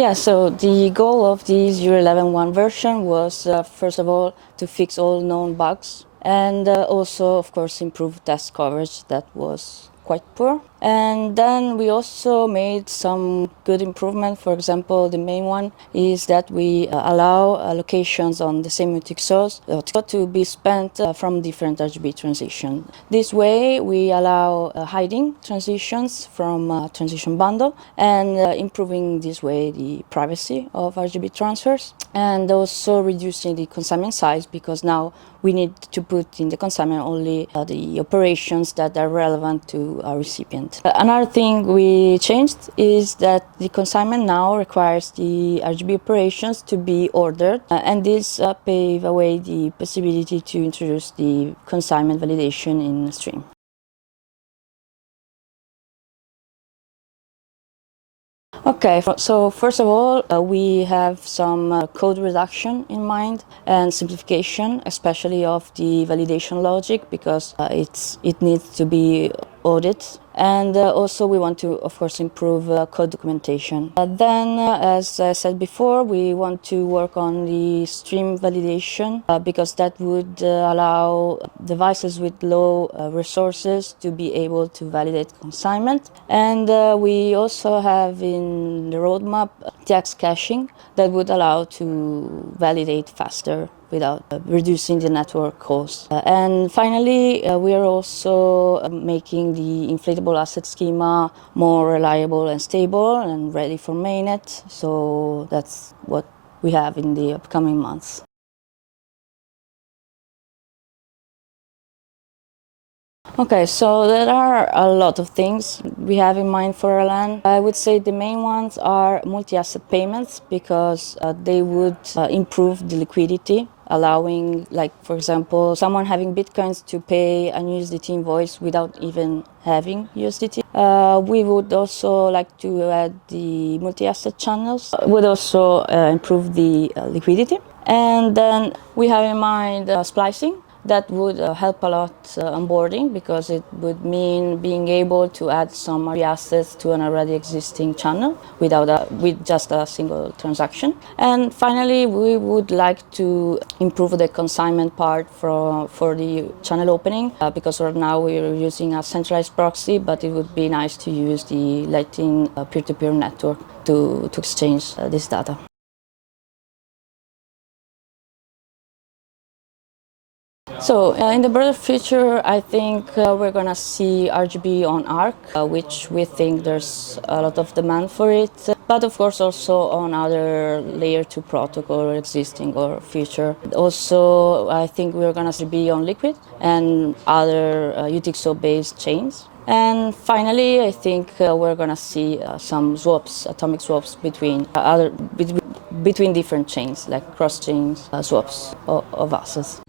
Yeah, so the goal of the 0.11.1 version was, first of all, to fix all known bugs and also, of course, improve test coverage that was quite poor. And then we also made some good improvement. For example, the main one is that we allow allocations on the same UTXOs to be spent from different RGB transitions. This way, we allow hiding transitions from transition bundle and improving this way the privacy of RGB transfers, and also reducing the consignment size, because now we need to put in the consignment only the operations that are relevant to our recipient. Another thing we changed is that the consignment now requires the RGB operations to be ordered, and this pave away the possibility to introduce the consignment validation in stream. Okay, so first of all, we have some code reduction in mind and simplification, especially of the validation logic, because it needs to be audited. And also we want to, of course, improve code documentation. Then, as I said before, we want to work on the stream validation because that would allow devices with low resources to be able to validate consignment. And we also have in the roadmap text caching that would allow to validate faster without reducing the network cost. And finally, we are also making the inflatable asset schema more reliable and stable and ready for mainnet. So that's what we have in the upcoming months. Okay, so there are a lot of things we have in mind for Erlang. I would say the main ones are multi-asset payments, because they would improve the liquidity, allowing, like, for example, someone having Bitcoins to pay an USDT invoice without even having USDT. We would also like to add the multi-asset channels, would also improve the liquidity. And then we have in mind splicing. That would help a lot onboarding, because it would mean being able to add some assets to an already existing channel with just a single transaction. And finally, we would like to improve the consignment part for the channel opening, because right now we're using a centralized proxy, but it would be nice to use the Lightning peer-to-peer network to exchange this data. So in the broader future, I think we're going to see RGB on Arc, which we think there's a lot of demand for it, but of course also on other layer 2 protocol existing or future. Also, I think we're going to be on Liquid and other UTXO-based chains. And finally, I think we're going to see some swaps, atomic swaps between different chains, like cross-chain swaps of assets.